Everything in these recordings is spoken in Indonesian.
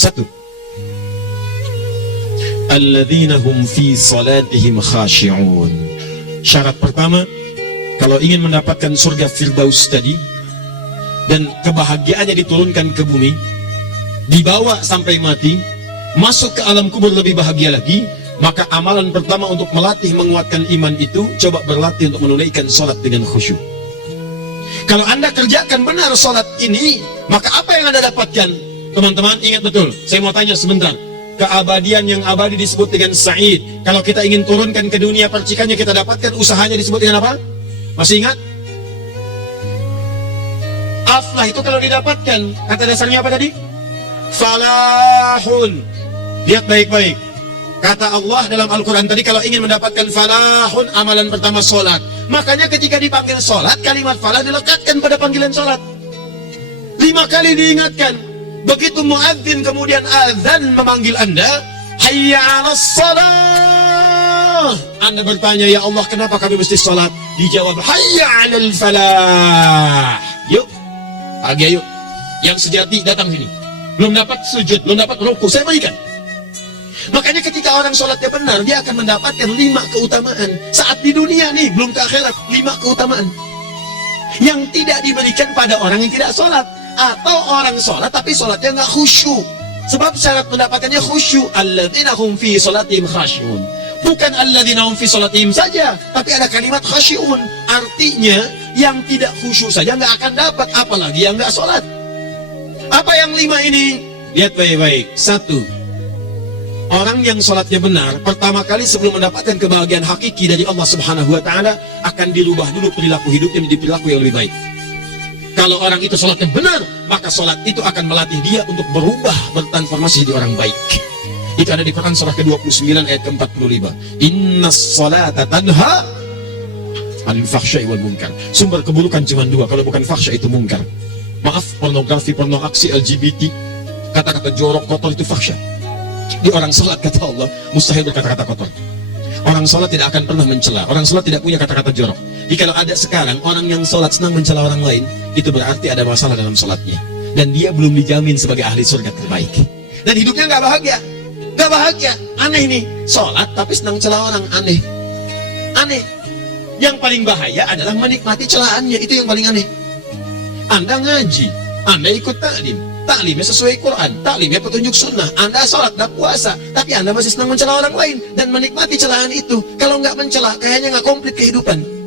Satu, alladzina hum fi salatihim khashi'un. Syarat pertama, kalau ingin mendapatkan surga Firdaus tadi dan kebahagiaannya diturunkan ke bumi, dibawa sampai mati, masuk ke alam kubur lebih bahagia lagi, maka amalan pertama untuk melatih menguatkan iman itu, coba berlatih untuk menunaikan sholat dengan khusyuk. Kalau Anda kerjakan benar sholat ini, maka apa yang Anda dapatkan? Teman-teman ingat betul, saya mau tanya sebentar. Keabadian yang abadi disebut dengan sa'id. Kalau kita ingin turunkan ke dunia percikannya kita dapatkan, usahanya disebut dengan apa? Masih ingat? Aflah itu kalau didapatkan, kata dasarnya apa tadi? Falahun. Lihat baik-baik. Kata Allah dalam Al-Quran tadi, kalau ingin mendapatkan falahun, amalan pertama sholat. Makanya ketika dipanggil sholat, kalimat falah dilekatkan pada panggilan sholat. 5 kali diingatkan. Begitu muadzin kemudian azan memanggil Anda, hayya 'alas shalah. Anda bertanya, ya Allah kenapa kami mesti sholat? Dijawab, hayya 'alal falah. Yuk, pagi yuk. Yang sejati datang sini. Belum dapat sujud, belum dapat ruku, saya berikan. Makanya ketika orang sholatnya benar, dia akan mendapatkan 5 keutamaan. Saat di dunia nih, belum ke akhirat, 5 keutamaan yang tidak diberikan pada orang yang tidak sholat. Atau orang sholat tapi sholatnya nggak khusyuk. Sebab syarat mendapatkannya khusyuk. Alladzina hum fi sholatihim khasyi'un. Bukan alladzina hum fi sholatihim saja, tapi ada kalimat khasyi'un. Artinya yang tidak khusyuk saja nggak akan dapat, apalagi yang nggak sholat. Apa yang 5 ini? Lihat baik-baik. 1, orang yang sholatnya benar, pertama kali sebelum mendapatkan kebahagiaan hakiki dari Allah Subhanahu wa Ta'ala, akan dirubah dulu perilaku hidupnya menjadi perilaku yang lebih baik. Kalau orang itu sholatnya benar, maka sholat itu akan melatih dia untuk berubah, bertransformasi jadi orang baik. Itu ada di Quran surah ke-29 ayat ke-45. Innas sholata tanha 'anil fahsya'i wal munkar. Sumber keburukan cuma 2, kalau bukan fahsya itu munkar. Maaf, pornografi, porno aksi, LGBT, kata-kata jorok, kotor itu fahsya. Di orang sholat kata Allah, mustahil berkata-kata kotor. Orang sholat tidak akan pernah mencela. Orang sholat tidak punya kata-kata jorok. Jika ada sekarang orang yang sholat senang mencela orang lain, itu berarti ada masalah dalam sholatnya. Dan dia belum dijamin sebagai ahli surga terbaik. Dan hidupnya nggak bahagia. Nggak bahagia. Aneh nih. Sholat tapi senang celah orang. Aneh. Aneh. Yang paling bahaya adalah menikmati celahannya. Itu yang paling aneh. Anda ngaji. Anda ikut taklim. Taklimnya sesuai Quran. Taklimnya petunjuk sunnah. Anda sholat dan puasa. Tapi Anda masih senang mencela orang lain. Dan menikmati celahan itu. Kalau nggak mencela, kayaknya nggak komplit kehidupan.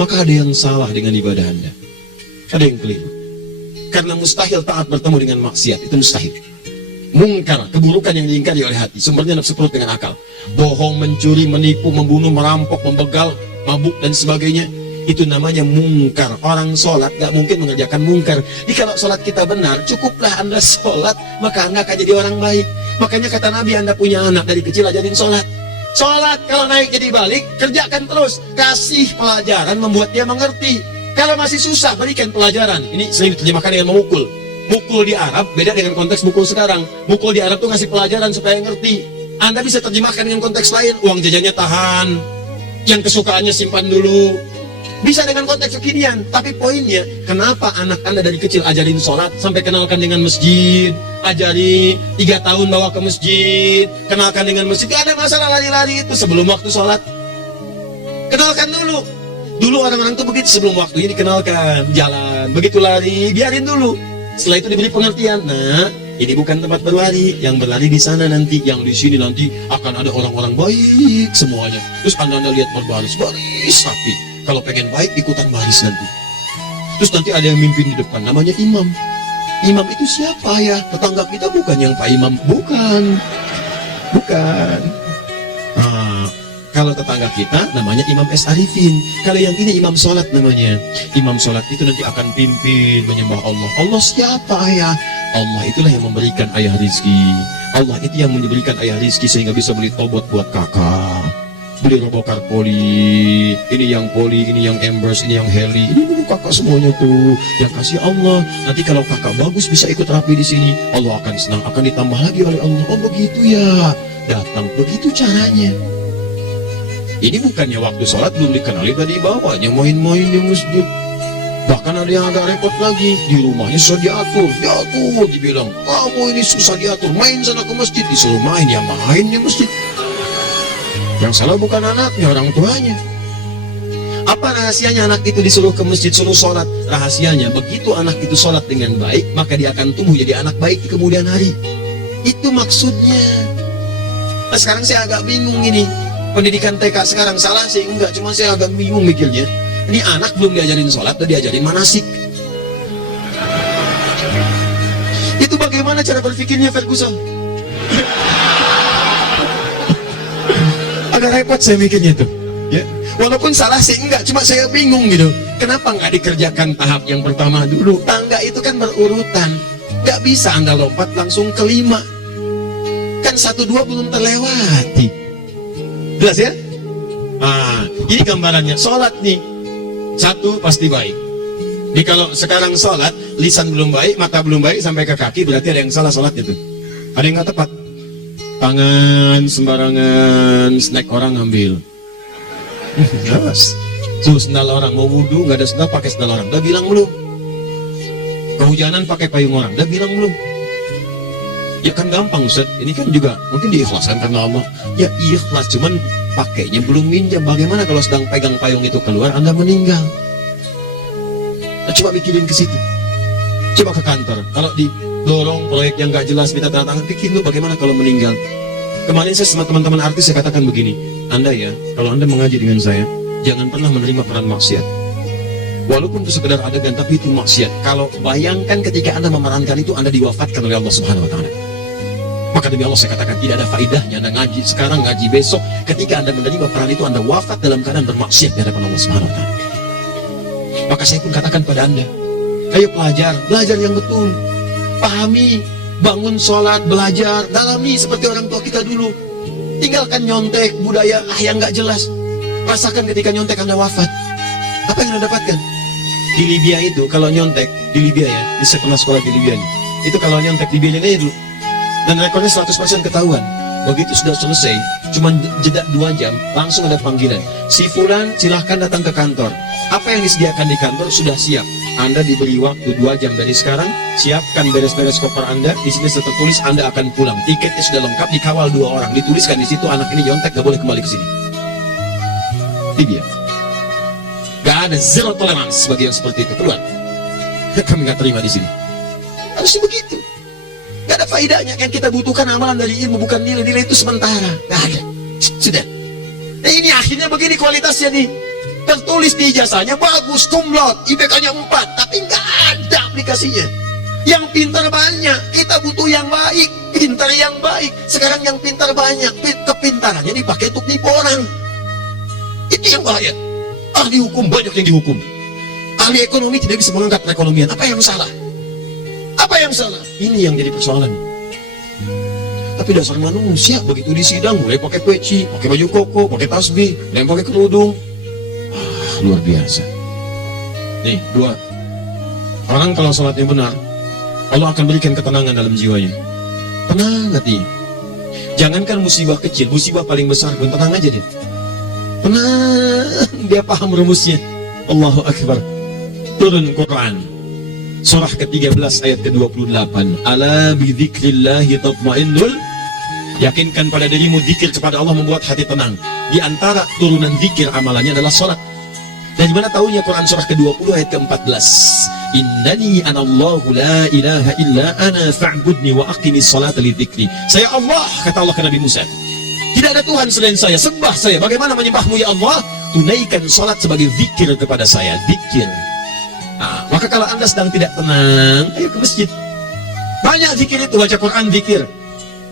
Maka ada yang salah dengan ibadah Anda. Ada yang keliru. Karena mustahil taat bertemu dengan maksiat. Itu mustahil. Mungkar, keburukan yang diingkari oleh hati. Sumbernya nafsu perut dengan akal. Bohong, mencuri, menipu, membunuh, merampok, membegal, mabuk, dan sebagainya. Itu namanya mungkar. Orang sholat gak mungkin mengerjakan mungkar. Jadi kalau sholat kita benar, cukuplah Anda sholat, maka Anda akan jadi orang baik. Makanya kata Nabi, Anda punya anak dari kecil ajarin sholat. Sholat kalau naik jadi balik, kerjakan terus. Kasih pelajaran membuat dia mengerti. Kalau masih susah, berikan pelajaran. Ini sering diterjemahkan dengan memukul. Mukul di Arab beda dengan konteks mukul sekarang. Mukul di Arab tuh ngasih pelajaran supaya ngerti. Anda bisa terjemahkan dengan konteks lain. Uang jajannya tahan, yang kesukaannya simpan dulu. Bisa dengan konteks kekinian. Tapi poinnya, kenapa anak Anda dari kecil ajarin sholat, sampai kenalkan dengan masjid, ajari 3 tahun bawa ke masjid, kenalkan dengan masjid. Gak ada masalah lari-lari itu sebelum waktu sholat. Kenalkan dulu. Dulu orang-orang tuh begitu, sebelum waktunya dikenalkan, jalan, begitu lari, biarin dulu. Setelah itu diberi pengertian. Nah, ini bukan tempat berlari, yang berlari di sana nanti, yang di sini nanti akan ada orang-orang baik semuanya. Terus Anda lihat berbaris, baris rapi. Kalau pengen baik, ikutan baris nanti. Terus nanti ada yang mimpin di depan, namanya imam. Imam itu siapa ya? Tetangga kita bukan yang Pak Imam, bukan. Bukan. Nah, kalau tetangga kita namanya Imam S. Arifin. Kalau yang ini imam sholat namanya. Imam sholat itu nanti akan pimpin menyembah Allah. Allah siapa ya? Allah itulah yang memberikan ayah rizki. Allah itu yang memberikan ayah rizki sehingga bisa beli tobot buat kakak, beli robokar poli, ini yang embers, ini yang heli, ini dulu kakak semuanya tuh yang kasih Allah. Nanti kalau kakak bagus bisa ikut rapi di sini, Allah akan senang, akan ditambah lagi oleh Allah. Oh begitu ya, datang begitu caranya. Ini bukannya waktu sholat belum dikenali tadi bawahnya main-main di masjid. Bahkan ada yang agak repot lagi, di rumahnya susah diatur, dibilang, kamu ini susah diatur, main sana ke masjid, disuruh main, ya main di masjid. Yang salah bukan anaknya, orang tuanya. Apa rahasianya anak itu disuruh ke masjid, suruh sholat? Rahasianya, begitu anak itu sholat dengan baik, maka dia akan tumbuh jadi anak baik di kemudian hari. Itu maksudnya. Nah, sekarang saya agak bingung ini, pendidikan TK sekarang salah sih? Enggak, cuma saya agak bingung mikirnya. Ini anak belum diajarin sholat, udah diajarin manasik. Itu bagaimana cara berpikirnya Ferguson? Agak repot saya mikirnya tuh. Ya, walaupun salah sih enggak, cuma saya bingung gitu. Kenapa nggak dikerjakan tahap yang pertama dulu? Tangga itu kan berurutan, nggak bisa Anda lompat langsung ke 5. Kan 1, 2 belum terlewati. Jelas ya? Ini gambarannya sholat nih. 1 pasti baik. Jadi kalau sekarang sholat, lisan belum baik, mata belum baik, sampai ke kaki, berarti ada yang salah sholatnya tuh. Ada yang nggak tepat. Tangan sembarangan, snack orang ambil. Jelas. Tuh sendal orang, mau wudhu nggak ada sendal, pakai sendal orang. Udah bilang belum? Kehujanan pakai payung orang. Udah bilang belum? Ya kan gampang Ustaz. Ini kan juga mungkin diikhlaskan karena Allah. Ya ikhlas, cuman pakainya belum minjam. Bagaimana kalau sedang pegang payung itu keluar, Anda meninggal? Nah, coba mikirin ke situ. Coba ke kantor. Kalau didorong proyek yang nggak jelas, minta tanda tangan, pikir lu bagaimana kalau meninggal? Kemarin saya sama teman-teman artis saya katakan begini, Anda ya, kalau Anda mengaji dengan saya, jangan pernah menerima peran maksiat. Walaupun itu sekedar adegan, tapi itu maksiat. Kalau bayangkan ketika Anda memerankan itu, Anda diwafatkan oleh Allah Subhanahu Wa Taala. Maka demi Allah saya katakan tidak ada faedahnya Anda ngaji sekarang, ngaji besok. Ketika Anda menerima peran itu, Anda wafat dalam keadaan bermaksiat di hadapan Allah Subhanahu Wa Taala. Maka saya pun katakan pada Anda, ayo belajar yang betul, pahami. Bangun sholat, belajar, dalami seperti orang tua kita dulu. Tinggalkan nyontek, budaya yang nggak jelas. Rasakan ketika nyontek Anda wafat. Apa yang Anda dapatkan? Di Libya itu, kalau nyontek, di Libya ya, saya pernah sekolah di Libya nih. Itu kalau nyontek di Libya aja dulu. Dan rekornya 100% ketahuan. Begitu sudah selesai, cuma jeda 2 jam, langsung ada panggilan. Si Fulan silahkan datang ke kantor. Apa yang disediakan di kantor sudah siap. Anda diberi waktu 2 jam dari sekarang, siapkan beres-beres koper Anda. Di sini sudah tertulis Anda akan pulang. Tiketnya sudah lengkap, dikawal 2 orang. Dituliskan di situ anak ini nyontek, gak boleh kembali ke sini. Itu dia. Gak ada zero tolerance bagi yang seperti itu. Keluar. Kami gak terima di sini. Harusnya begitu. Gak ada faedahnya. Yang kita butuhkan amalan dari ilmu, bukan nilai-nilai itu sementara. Gak ada. Sudah. Nah ini akhirnya begini kualitasnya nih. Tertulis di ijazahnya bagus, kumlot, IPK-nya 4, tapi nggak ada aplikasinya. Yang pintar banyak, kita butuh yang baik, pintar yang baik. Sekarang yang pintar banyak, kepintarannya dipakai untuk nipu orang. Itu yang bahaya. Ahli hukum banyak yang dihukum. Ahli ekonomi tidak bisa mengangkat perekonomian. Apa yang salah? Apa yang salah? Ini yang jadi persoalan. Tapi dasar manusia begitu di sidang mulai pakai peci, pakai baju koko, pakai tasbih, dan pakai kerudung. Luar biasa. Nih, 2. Orang kalau sholatnya benar, Allah akan berikan ketenangan dalam jiwanya. Tenang hati. Jangankan musibah kecil, musibah paling besar pun tenang aja dia. Tenang, dia paham rumusnya. Allahu Akbar. Turun Quran. Surah ke-13 ayat ke-28. Ala bidzikrillahi tatmainnul. Yakinkan pada dirimu, zikir kepada Allah membuat hati tenang. Di antara turunan zikir amalannya adalah sholat. Dan dimana tahunya Quran surah ke-20 ayat ke-14. Innani anallahu la ilaha illa ana fa'budni wa aqimis salata li dzikri. Saya Allah, kata Allah ke Nabi Musa. Tidak ada Tuhan selain saya, sembah saya. Bagaimana menyembahmu ya Allah? Tunaikan salat sebagai zikir kepada saya, zikir. Maka kalau Anda sedang tidak tenang, ayo ke masjid. Banyak zikir itu, baca Quran zikir.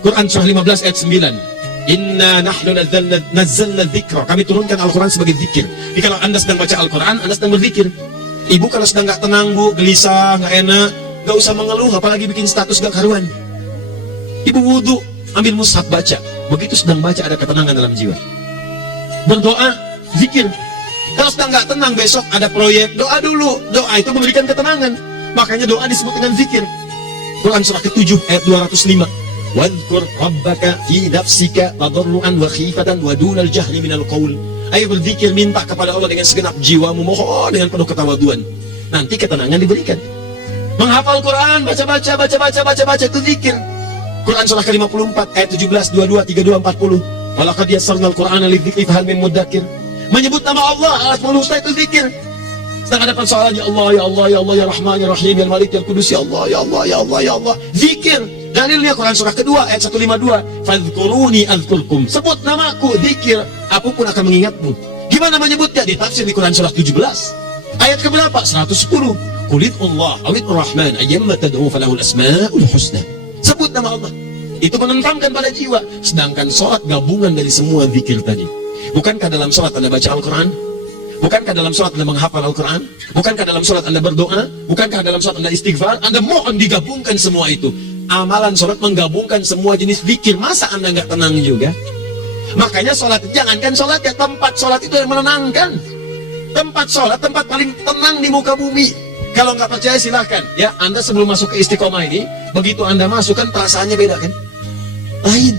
Quran surah 15 ayat 9. Inna nahnu nazzalna dzikra. Kami turunkan Al-Quran sebagai zikir. Jadi kalau Anda sedang baca Al-Quran, Anda sedang berzikir. Ibu kalau sedang nggak tenang, Bu, gelisah, nggak enak, nggak usah mengeluh, apalagi bikin status gak karuan. Ibu wudhu, ambil mushaf baca. Begitu sedang baca ada ketenangan dalam jiwa. Berdoa, zikir. Kalau sedang nggak tenang, besok ada proyek, doa dulu. Doa itu memberikan ketenangan. Makanya doa disebut dengan zikir. Quran surah ke-7 ayat 205. Wadhkur rabbaka fi nafsika tadarruan wa khifatan wa dunal jahri minal qaul. Ayo berzikir, minta kepada Allah dengan segenap jiwamu, mohon dengan penuh ketawaduan. nanti ketenangan diberikan. Menghafal Quran, baca itu zikir. Quran surah ke-54 ayat 17, 22, 32, 40. Walaqad yassarnal Qur'ana lidzikri fahal min mudzakir. Menyebut nama Allah alat manusia itu zikir. Sedang ada persoalan, ya Allah, ya Allah, ya Allah, ya Rahman, ya Rahim, ya Malik, ya Kudus, ya Allah, ya Allah, ya Allah, ya Allah. Zikir. Dalilnya Quran surah kedua ayat 152. Fadhkuruni azkurkum. Sebut namaku, zikir, aku pun akan mengingatmu. Gimana menyebutnya? Ditafsir di Quran surah 17. Ayat keberapa? 110. Qul Allah awit Rahman ayyamma tad'u falahul asmaul husna. Sebut nama Allah. Itu menenangkan pada jiwa. Sedangkan sholat gabungan dari semua zikir tadi. Bukankah dalam sholat Anda baca Al-Quran? Bukankah dalam sholat Anda menghafal Al-Quran? Bukankah dalam sholat Anda berdoa? Bukankah dalam sholat Anda istighfar? Anda mohon digabungkan semua itu. Amalan sholat menggabungkan semua jenis zikir. Masa Anda nggak tenang juga? Makanya sholat, jangankan sholat ya, tempat sholat itu yang menenangkan. Tempat sholat, tempat paling tenang di muka bumi. Kalau nggak percaya silahkan ya, Anda sebelum masuk ke Istiqomah ini, begitu Anda masuk kan perasaannya beda kan? Lain.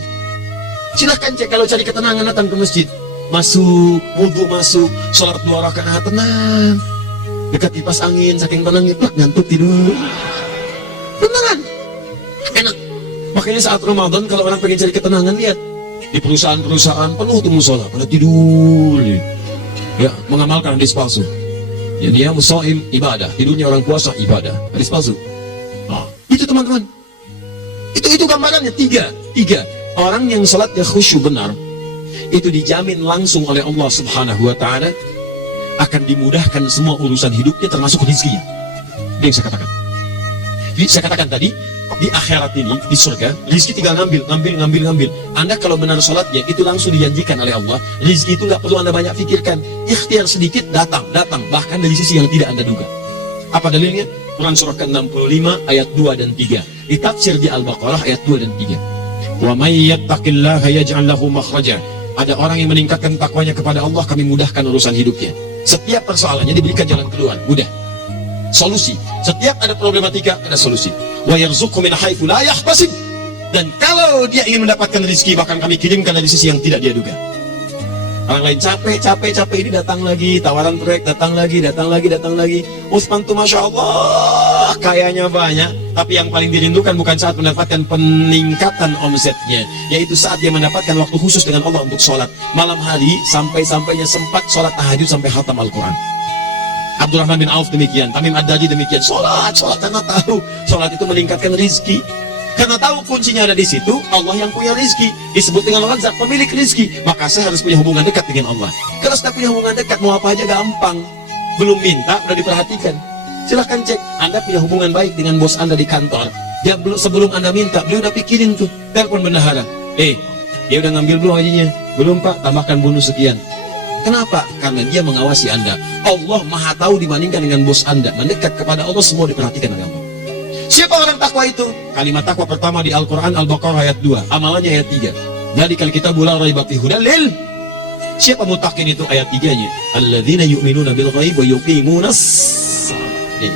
Silahkan cek, kalau cari ketenangan datang ke masjid. Masuk, wudhu masuk, sholat 2 rakaat tenang. Dekat kipas angin, saking tenangnya, ngantuk tidur. Tenangan. Enak. Makanya saat Ramadan kalau orang pengen cari ketenangan, lihat di perusahaan-perusahaan penuh tuh musola pada tidur ya, mengamalkan hadis palsu. Ya, dia musoim ibadah, tidurnya orang puasa ibadah, hadis palsu. Itu teman-teman, itu gambarannya. Tiga orang yang salatnya khusyuk benar, itu dijamin langsung oleh Allah Subhanahu wa Ta'ala akan dimudahkan semua urusan hidupnya, termasuk rezekinya. Itu yang saya katakan. Jadi saya katakan tadi, di akhirat ini, di surga, rezeki tinggal ngambil. Anda kalau benar sholatnya, itu langsung dijanjikan oleh Allah. Rezeki itu nggak perlu Anda banyak pikirkan. Ikhtiar sedikit, datang. Bahkan dari sisi yang tidak Anda duga. Apa dalilnya? Quran surah ke-65 ayat 2 dan 3. Ditafsir di Al-Baqarah ayat 2 dan 3. Wa may yattaqillaha yaj'al lahu makhraja. Ada orang yang meningkatkan takwanya kepada Allah, kami mudahkan urusan hidupnya. Setiap persoalannya diberikan jalan keluar, mudah. Solusi. Setiap ada problematika, ada solusi. Wa yarzuqhu min haitsu la yahtasib. Dan kalau dia ingin mendapatkan rezeki, bahkan kami kirimkan dari sisi yang tidak dia duga. Orang lain capek ini datang lagi, tawaran proyek datang lagi. Utsman tuh Masya Allah, kayanya banyak, tapi yang paling dirindukan bukan saat mendapatkan peningkatan omsetnya, yaitu saat dia mendapatkan waktu khusus dengan Allah untuk sholat. Malam hari, sampai-sampainya sempat sholat tahajud sampai khatam Al-Quran. Abdurrahman bin Auf demikian, Tamim Ad-Dari demikian. Sholat karena tahu sholat itu meningkatkan rezeki. Karena tahu kuncinya ada di situ, Allah yang punya rezeki. Disebut dengan Razak, pemilik rezeki. Maka saya harus punya hubungan dekat dengan Allah. Kalau sudah punya hubungan dekat, mau apa aja gampang. Belum minta, udah diperhatikan. Silahkan cek, Anda punya hubungan baik dengan bos Anda di kantor. Dia sebelum Anda minta, beliau udah pikirin tuh. Telepon bendahara. Dia udah ngambil belum gajinya? Belum Pak, tambahkan bonus sekian. Kenapa? Karena dia mengawasi Anda. Allah maha tahu dibandingkan dengan bos Anda. Mendekat kepada Allah, semua diperhatikan oleh Allah. Siapa orang takwa itu? Kalimat takwa pertama di Al-Quran Al-Baqarah ayat 2, amalannya ayat 3. Dzalikal kitabu la raiba fihi hudal lil. Siapa mutakin itu? Ayat 3-nya. Alladzina yu'minuna bil ghaib wa yuqimunas shalah.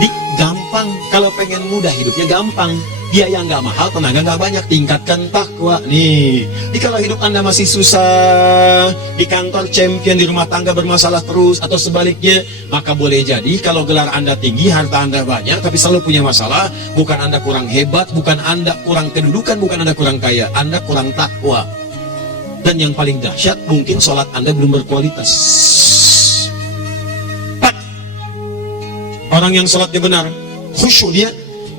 Di gampang, kalau pengen mudah hidupnya gampang. Biaya nggak mahal, tenaga nggak banyak, tingkatkan takwa. Nih, kalau hidup Anda masih susah, di kantor champion, di rumah tangga bermasalah terus, atau sebaliknya, maka boleh jadi kalau gelar Anda tinggi, harta Anda banyak, tapi selalu punya masalah. Bukan Anda kurang hebat, bukan Anda kurang kedudukan, bukan Anda kurang kaya, Anda kurang takwa. Dan yang paling dahsyat, mungkin sholat Anda belum berkualitas. Orang yang sholatnya benar, khusyuk dia,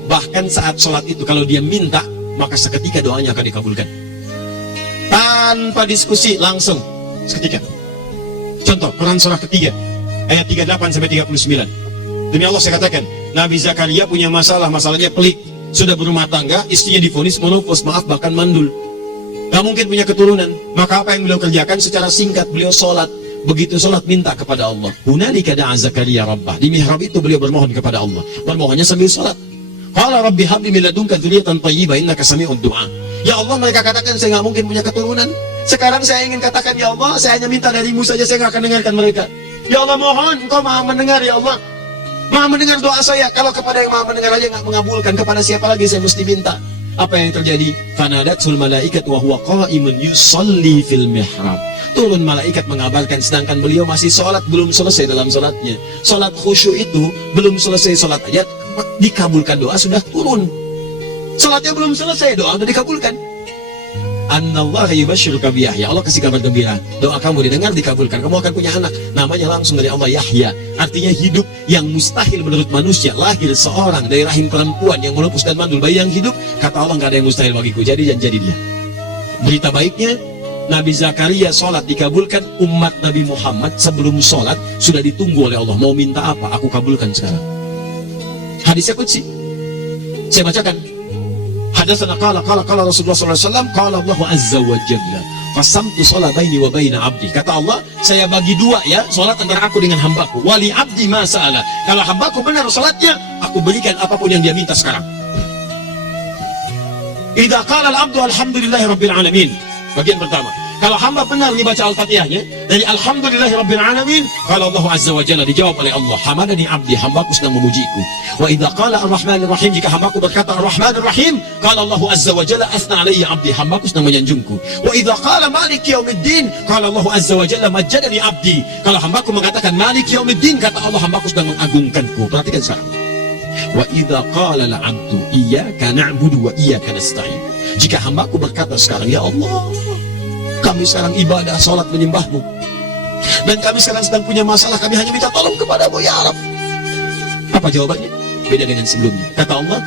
bahkan saat sholat itu kalau dia minta, maka seketika doanya akan dikabulkan. Tanpa diskusi, langsung seketika. Contoh, Quran surah ketiga ayat 38-39. Demi Allah saya katakan, Nabi Zakaria punya masalahnya pelik. Sudah berumah tangga, istrinya divonis menopause, maaf bahkan mandul. Gak mungkin punya keturunan. Maka apa yang beliau kerjakan? Secara singkat beliau sholat. Begitu sholat minta kepada Allah. Hunalika da'a Zakaria rabbah. Di mihrab itu beliau bermohon kepada Allah. Bermohonnya sambil sholat. Qala rabbi habli min ladunka dzurriyyatan thayyibah innaka sami'ud du'a. Ya Allah, mereka katakan saya nggak mungkin punya keturunan. Sekarang saya ingin katakan, ya Allah, saya hanya minta darimu saja, saya nggak akan dengarkan mereka. Ya Allah, mohon Engkau maha mendengar, ya Allah. Maha mendengar doa saya. Kalau kepada yang maha mendengar aja nggak mengabulkan, kepada siapa lagi saya mesti minta? Apa yang terjadi? Fanadatul malaikat wa huwa qa'imun yusalli fil mihrab. Turun malaikat mengabarkan sedangkan beliau masih sholat, belum selesai dalam sholatnya. Sholat khusyuk itu belum selesai sholat aja dikabulkan, doa sudah turun. Sholatnya belum selesai, doa sudah dikabulkan. Annallaha yubashshiruka bi Yahya. Allah kasih kabar gembira, doa kamu didengar, dikabulkan, kamu akan punya anak, namanya langsung dari Allah Yahya, artinya hidup yang mustahil menurut manusia. Lahir seorang dari rahim perempuan yang melupus dan mandul, bayi yang hidup, kata Allah nggak ada yang mustahil bagiku, jadi dia. Berita baiknya, Nabi Zakaria sholat dikabulkan. Umat Nabi Muhammad sebelum sholat sudah ditunggu oleh Allah, mau minta apa, aku kabulkan sekarang. Hadisnya qudsi, saya bacakan. Hadatsana qala Rasulullah sallallahu alaihi wasallam, qala Allah azza wa jalla, qasamtu shalah baini wa baina abdi. Kata Allah, saya bagi dua ya, salat antara aku dengan hambaku. Wali abdi ma sa'ala. Kalau hambaku benar salatnya, aku berikan apapun yang dia minta sekarang. Idza qala al-abdu alhamdulillahi rabbil alamin. Bagian pertama, kalau hamba benar dibaca Al-Fatihahnya dari alhamdulillahi rabbil alamin, kalau Allah azza wa jalla dijawab oleh Allah, hamadani abdi, hambaku sedang memujiku. Wa idza qala ar-rahmanir rahim, jika hambaku berkata ar-rahmanir rahim, kalau Allah azza wa jalla asna alayya abdi, hambaku sedang menyanjungku. Wa idza qala maliki yaumiddin, kalau Allah azza wa jalla majjadani abdi, kalau hambaku mengatakan maliki yaumiddin, kata Allah, hambaku sedang mengagungkanku. Perhatikan sekarang. Wa idza qala al-'abdu iyyaka na'budu wa iyyaka nasta'in, jika hambaku berkata sekarang, ya Allah, kami sekarang ibadah, sholat menyembahmu, dan kami sekarang sedang punya masalah, kami hanya minta tolong kepadamu ya Rabb. Apa jawabannya? Beda dengan sebelumnya. Kata Allah,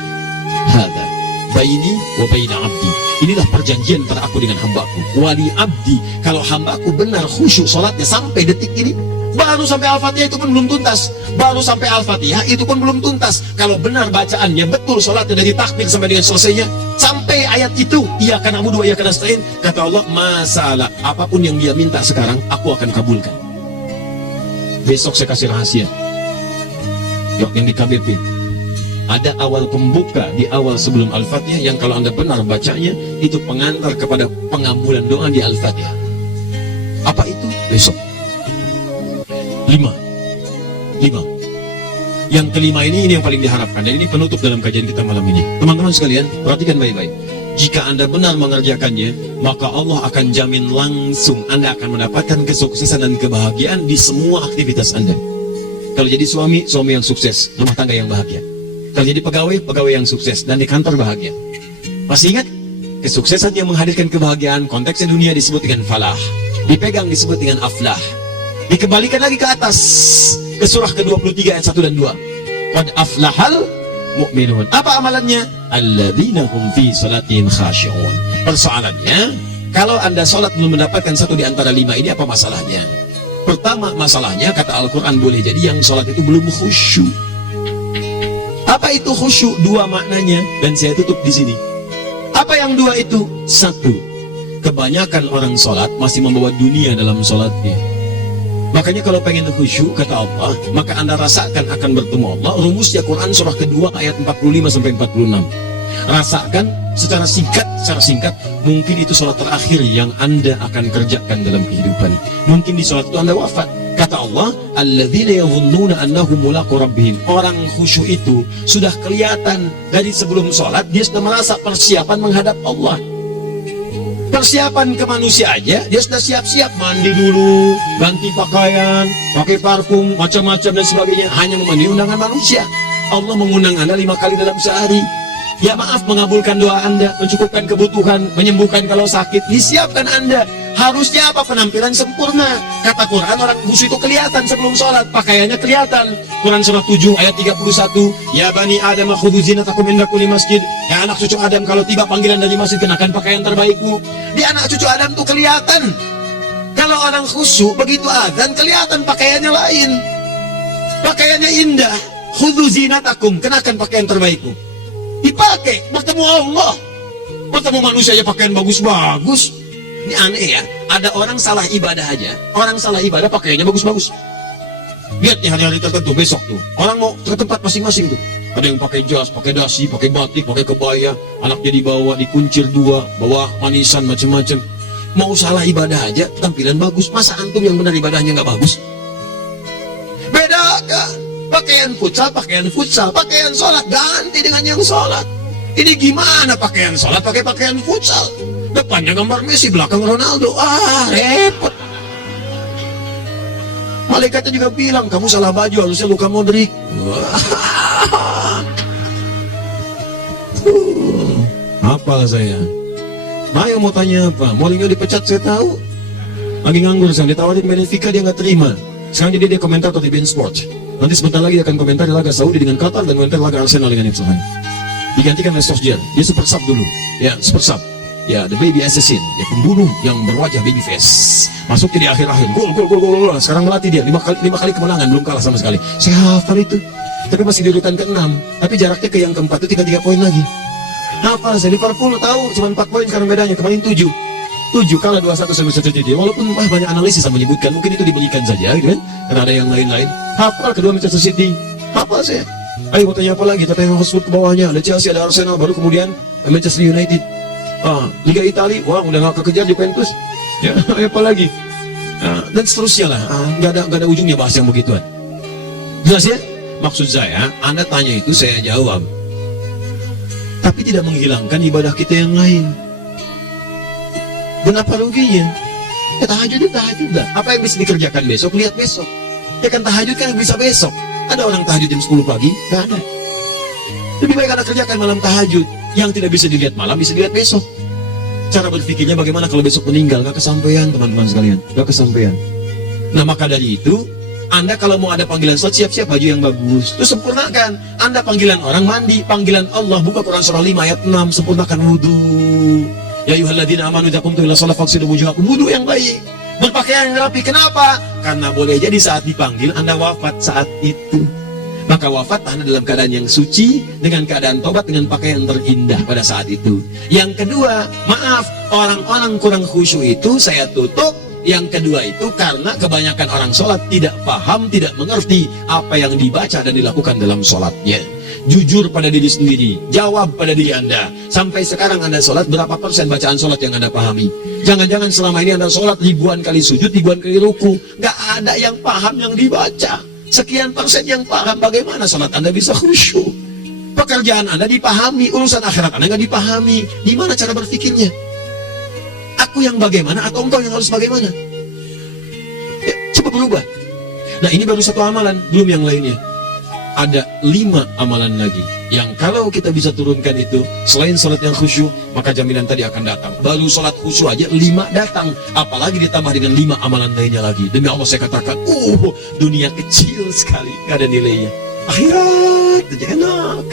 hadza baini wa baina abdi, inilah perjanjian antara aku dengan hambaku. Wali abdi, kalau hambaku benar khusyuk sholatnya sampai detik ini, baru sampai Al-Fatihah itu pun belum tuntas. Baru sampai Al-Fatihah itu pun belum tuntas. Kalau benar bacaannya, betul sholatnya dari takbir sampai dengan selesainya, sampai ayat itu, iyyaka na'budu wa iyyaka nasta'in, kata Allah, masalah apapun yang dia minta sekarang, aku akan kabulkan. Besok saya kasih rahasia. Yuk, yang di KBP ada awal pembuka di awal sebelum Al-Fatihah, yang kalau Anda benar bacanya, itu pengantar kepada pengabulan doa di Al-Fatihah. Apa itu? Besok. 5. Yang kelima ini yang paling diharapkan, dan ini penutup dalam kajian kita malam ini. Teman-teman sekalian, perhatikan baik-baik. Jika Anda benar mengerjakannya, maka Allah akan jamin langsung Anda akan mendapatkan kesuksesan dan kebahagiaan di semua aktivitas Anda. Kalau jadi suami, suami yang sukses, rumah tangga yang bahagia. Kalau jadi pegawai, pegawai yang sukses, dan di kantor bahagia. Masih ingat? Kesuksesan yang menghadirkan kebahagiaan, konteksnya dunia disebut dengan falah, dipegang disebut dengan aflah. Dikembalikan lagi ke atas, ke surah ke-23 ayat 1 dan 2. Qad aflahal mu'minun. Apa amalannya? Alladzina hum fi salatihim khashi'un. Persoalannya, kalau Anda salat belum mendapatkan satu di antara 5 ini, apa masalahnya? Pertama masalahnya, kata Al-Quran, boleh jadi yang salat itu belum khusyuk. Apa itu khusyuk? 2 maknanya, dan saya tutup di sini. Apa yang 2 itu? 1, kebanyakan orang salat masih membawa dunia dalam salatnya. Makanya kalau pengen khusyuk, kata Allah, maka Anda rasakan akan bertemu Allah. Rumusnya Quran surah kedua ayat 45-46. Rasakan secara singkat, mungkin itu sholat terakhir yang Anda akan kerjakan dalam kehidupan. Mungkin di sholat itu Anda wafat. Kata Allah, alladzina yadhunnuna annahum mulaqu rabbihim. Orang khusyuk itu sudah kelihatan dari sebelum sholat, dia sudah merasa persiapan menghadap Allah. Persiapan ke manusia aja, dia sudah siap-siap, mandi dulu, ganti pakaian, pakai parfum, macam-macam dan sebagainya, hanya memenuhi undangan manusia. Allah mengundang Anda 5 kali dalam sehari. Ya maaf, mengabulkan doa Anda, mencukupkan kebutuhan, menyembuhkan kalau sakit, disiapkan Anda. Harusnya apa? Penampilan sempurna. Kata Quran, orang khusyuk itu kelihatan sebelum sholat, pakaiannya kelihatan. Quran surah 7 ayat 31, ya bani Adam khudhu zinatakum inda kulli masjid. Ya anak cucu Adam, kalau tiba panggilan dari masjid, kenakan pakaian terbaikmu. Di anak cucu Adam tuh kelihatan. Kalau orang khusyuk, begitu azan kelihatan pakaiannya lain, pakaiannya indah. Khudhu zinatakum, kenakan pakaian terbaikmu. Dipakai, bertemu Allah, bertemu manusia aja pakaian bagus-bagus. Ini aneh ya, ada orang salah ibadah aja, orang salah ibadah pakaiannya bagus-bagus. Lihat nih hari-hari tertentu, besok tuh orang mau ke tempat masing-masing tuh, ada yang pakai jas, pakai dasi, pakai batik, pakai kebaya, anaknya dibawa, dikuncir 2, bawa manisan macam-macam. Mau salah ibadah aja, tampilan bagus. Masa antum yang benar ibadahnya nggak bagus? Bedakan pakaian futsal, pakaian sholat ganti dengan yang sholat. Ini gimana pakaian sholat pakai pakaian futsal? Depannya gambar Messi, belakang Ronaldo. Repot. Malaikatnya juga bilang, kamu salah baju, harusnya Luka Modric. Apalah saya. Ayo mau tanya apa? Mourinho dipecat saya tahu. Lagi nganggur sekarang, ditawarin Benfica dia nggak terima. Sekarang dia komentar di beIN Sport. Nanti sebentar lagi dia akan komentar di laga Saudi dengan Qatar dan komentar laga Arsenal dengan Ipswich. Digantikan oleh Solskjaer. Dia super sub dulu. Ya, super sub. Ya, the baby assassin, ya pembunuh yang berwajah baby face. Masuk di akhir-akhir, gol. Sekarang melatih dia 5 kali kemenangan, belum kalah sama sekali. Saya hafal itu. Tapi masih di urutan ke-6. Tapi jaraknya ke yang keempat itu tinggal 3 poin lagi. Hafal saya, Liverpool tahu cuma 4 poin sekarang bedanya, kemarin 7 kalah 2-1 sama Manchester City. Walaupun banyak analisis yang menyebutkan mungkin itu dibelikan saja gitu kan, karena ada yang lain-lain. Hafal kedua Manchester City. Hafal saya. Ayo mau tanya apa lagi? Tottenham Hotspur ke bawahnya, ada Chelsea, ada Arsenal, baru kemudian Manchester United. Liga Italia, wah udah gak kekejar Juventus. Ya, apa lagi? Dan seterusnya lah. Gak ada ujungnya bahas yang begituan. Jelas ya? Maksud saya, Anda tanya itu saya jawab. Tapi tidak menghilangkan ibadah kita yang lain. Dan apa ruginya? Ya tahajud dah. Apa yang bisa dikerjakan besok, lihat besok. Ya kan tahajud kan bisa besok. Ada orang tahajud jam 10 pagi? Gak ada. Lebih baik Anda kerjakan malam tahajud. Yang tidak bisa dilihat malam, bisa dilihat besok. Cara berpikirnya bagaimana kalau besok meninggal? Gak kesampaian teman-teman sekalian. Gak kesampaian. Nah maka dari itu, Anda kalau mau ada panggilan sholat, siap-siap baju yang bagus. Terus sempurnakan. Anda panggilan orang mandi, panggilan Allah. Buka Quran surah 5 ayat 6. Sempurnakan wudhu. Ya ayyuhalladzina amanu idza qumtum ila shalah faghsilu wujuhakum. Wudhu yang baik. Berpakaian yang rapi. Kenapa? Karena boleh jadi saat dipanggil Anda wafat saat itu. Maka wafat Anda dalam keadaan yang suci, dengan keadaan tobat, dengan pakaian terindah pada saat itu. Yang kedua, maaf, orang-orang kurang khusyuk itu saya tutup. Yang kedua itu karena kebanyakan orang sholat tidak paham, tidak mengerti apa yang dibaca dan dilakukan dalam sholatnya. Jujur pada diri sendiri, jawab pada diri Anda. Sampai sekarang Anda sholat, berapa persen bacaan sholat yang Anda pahami? Jangan-jangan selama ini Anda sholat ribuan kali sujud, ribuan kali ruku, gak ada yang paham yang dibaca. Sekian persen yang paham, bagaimana sholat Anda bisa khusyuk? Pekerjaan Anda dipahami, urusan akhirat Anda nggak dipahami. Gimana cara berpikirnya? Aku yang bagaimana atau engkau yang harus bagaimana? Ya, coba berubah. Nah ini baru satu amalan, belum yang lainnya. Ada 5 amalan lagi yang kalau kita bisa turunkan itu, selain sholat yang khusyuk, maka jaminan tadi akan datang. Baru sholat khusyuk aja 5 datang, apalagi ditambah dengan 5 amalan lainnya lagi. Demi Allah saya katakan, dunia kecil sekali, gak ada nilainya. Akhirat aja enak.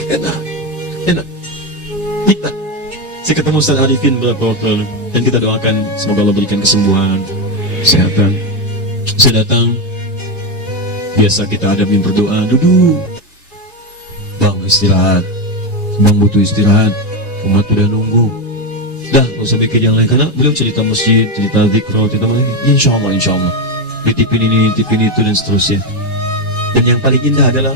Nikmat. Saya ketemu Ustaz Arifin beberapa waktu lalu, dan kita doakan semoga Allah berikan kesembuhan, kesehatan. Saya datang, biasa kita adamin berdoa, duduk. Bang istirahat, Bang butuh istirahat, umat udah nunggu. Dah, gak usah bikin yang lain, karena beliau cerita masjid, cerita zikro, cerita lagi. Insya Allah, ditipin ini, ditipin itu, dan seterusnya. Dan yang paling indah adalah,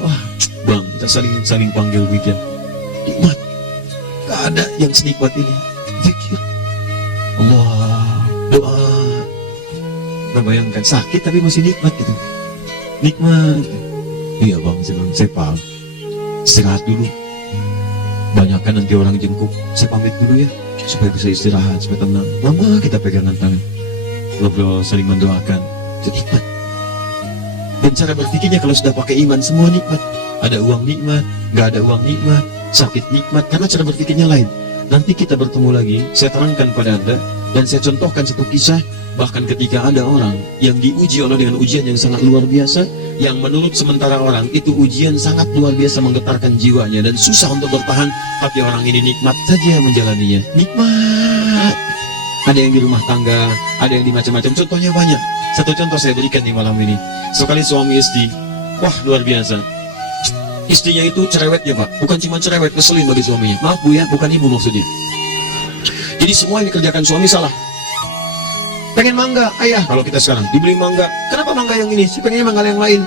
Bang, kita saling panggil weekend. Nikmat, gak ada yang senikmat ini. Zikir, Allah, doa. Nah bayangkan, sakit tapi masih nikmat gitu. Nikmat. Iya bang, saya paham. Istirahat dulu. Banyakkan nanti orang jengkuk. Saya pamit dulu ya, supaya bisa istirahat, supaya tenang. Lama kita pegangan tangan, ngobrol, saling mendoakan. Itu nikmat. Dan cara berpikirnya kalau sudah pakai iman, semua nikmat. Ada uang nikmat, gak ada uang nikmat, sakit nikmat. Karena cara berpikirnya lain. Nanti kita bertemu lagi, saya terangkan pada Anda, dan saya contohkan satu kisah. Bahkan ketika ada orang yang diuji Allah dengan ujian yang sangat luar biasa, yang menurut sementara orang itu ujian sangat luar biasa menggetarkan jiwanya dan susah untuk bertahan, tapi orang ini nikmat saja menjalaninya. Nikmat. Ada yang di rumah tangga, ada yang di macam-macam. Contohnya banyak. Satu contoh saya berikan di malam ini. Sekali suami istri, wah luar biasa. Istrinya itu cerewet ya Pak, bukan cuma cerewet, keselin bagi suaminya. Maaf Bu ya, bukan ibu maksudnya. Jadi semua yang dikerjakan suami salah. Pengen mangga, ayah, kalau kita sekarang dibeli mangga, kenapa mangga yang ini? Si pengennya mangga yang lain.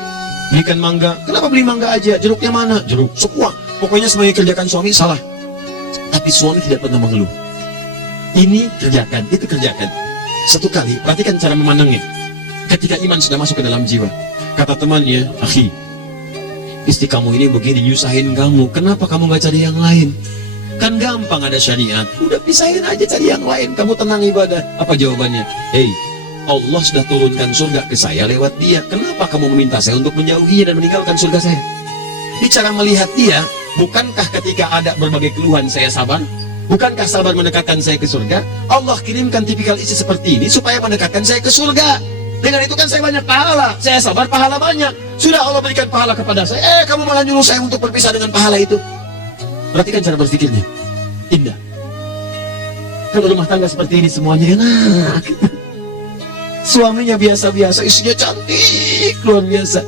Belikan mangga, kenapa beli mangga aja? Jeruknya mana? Jeruk, semua. Pokoknya semua yang kerjakan suami salah. Tapi suami tidak pernah mengeluh. Ini kerjakan, itu kerjakan. Satu kali, perhatikan cara memandangnya. Ketika iman sudah masuk ke dalam jiwa, kata temannya, istri kamu ini begini, nyusahin kamu. Kenapa kamu gak cari yang lain? Kan gampang ada syariat. Udah pisahin aja, cari yang lain. Kamu tenang ibadah. Apa jawabannya? Hei, Allah sudah turunkan surga ke saya lewat dia. Kenapa kamu meminta saya untuk menjauhinya dan meninggalkan surga saya? Di cara melihat dia, bukankah ketika ada berbagai keluhan saya sabar? Bukankah sabar mendekatkan saya ke surga? Allah kirimkan tipikal istri seperti ini supaya mendekatkan saya ke surga. Dengan itu kan saya banyak pahala. Saya sabar, pahala banyak. Sudah Allah berikan pahala kepada saya. Kamu malah nyuruh saya untuk berpisah dengan pahala itu. Perhatikan cara berpikirnya. Indah. Kalau rumah tangga seperti ini semuanya enak. Suaminya biasa-biasa, istrinya cantik, luar biasa.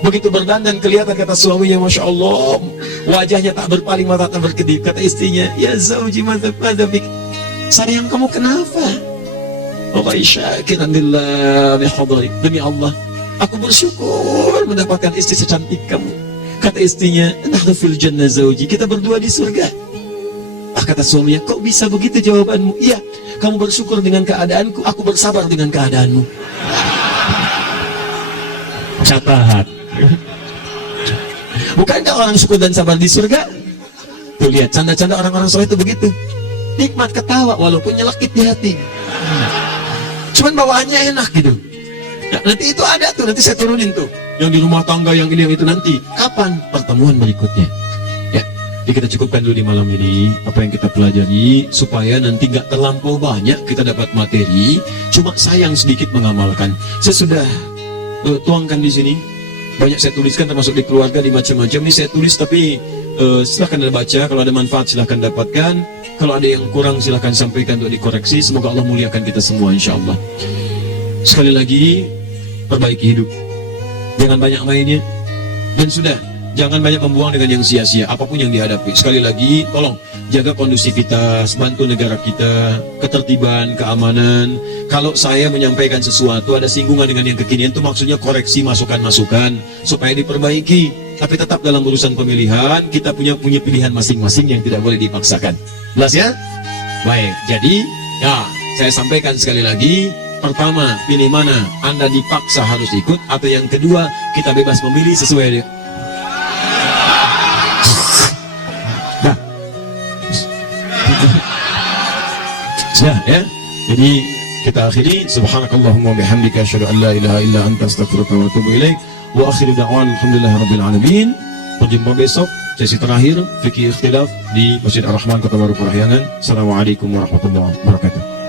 Begitu berdandan kelihatan, kata suaminya, Masya Allah, wajahnya tak berpaling, mata tak berkedip. Kata istrinya, ya zauji madhabik, sayang kamu kenapa? Oh syakiran lillah bihadari, demi Allah aku bersyukur mendapatkan istri secantik kamu. Kata istrinya, nahnu fil jannah zauji, kita berdua di surga. Kata suaminya, kok bisa begitu jawabanmu? Iya, kamu bersyukur dengan keadaanku, aku bersabar dengan keadaanmu. Catat. Bukankah orang syukur dan sabar di surga? Tuh lihat, canda-canda orang-orang soleh itu begitu. Nikmat ketawa walaupun nyelekit di hati. Cuman bawaannya enak gitu. Nah, nanti itu ada tuh, nanti saya turunin tuh. Yang di rumah tangga, yang ini, yang itu nanti. Kapan? Pertemuan berikutnya. Ya, jadi kita cukupkan dulu di malam ini apa yang kita pelajari, supaya nanti nggak terlampau banyak kita dapat materi. Cuma sayang sedikit mengamalkan. Saya sudah tuangkan di sini. Banyak saya tuliskan, termasuk di keluarga, di macam-macam. Ini saya tulis, tapi silahkan Anda baca. Kalau ada manfaat silahkan dapatkan. Kalau ada yang kurang silahkan sampaikan untuk dikoreksi. Semoga Allah muliakan kita semua insya Allah. Sekali lagi, perbaiki hidup. Jangan banyak mainnya. Dan sudah, jangan banyak membuang dengan yang sia-sia, apapun yang dihadapi. Sekali lagi, tolong jaga kondusivitas, bantu negara kita, ketertiban, keamanan. Kalau saya menyampaikan sesuatu ada singgungan dengan yang kekinian, itu maksudnya koreksi masukan-masukan supaya diperbaiki. Tapi tetap dalam urusan pemilihan kita punya pilihan masing-masing yang tidak boleh dipaksakan. Jelas ya? Baik, jadi ya saya sampaikan sekali lagi. Pertama, pilih mana? Anda dipaksa harus ikut, atau yang kedua, kita bebas memilih sesuai dia. Nah. Sudah ya. Jadi kita akhiri. Subhanakallahumma bihamdika asyhadu an la ilaha illa anta astaghfiruka wa atubu ilaik. Wa akhiru da'wan alhamdulillahirabbil alamin. Berjumpa besok sesi terakhir fikih ikhtilaf di Masjid Ar-Rahman Kota Baru Parahyangan. Assalamualaikum warahmatullahi wabarakatuh.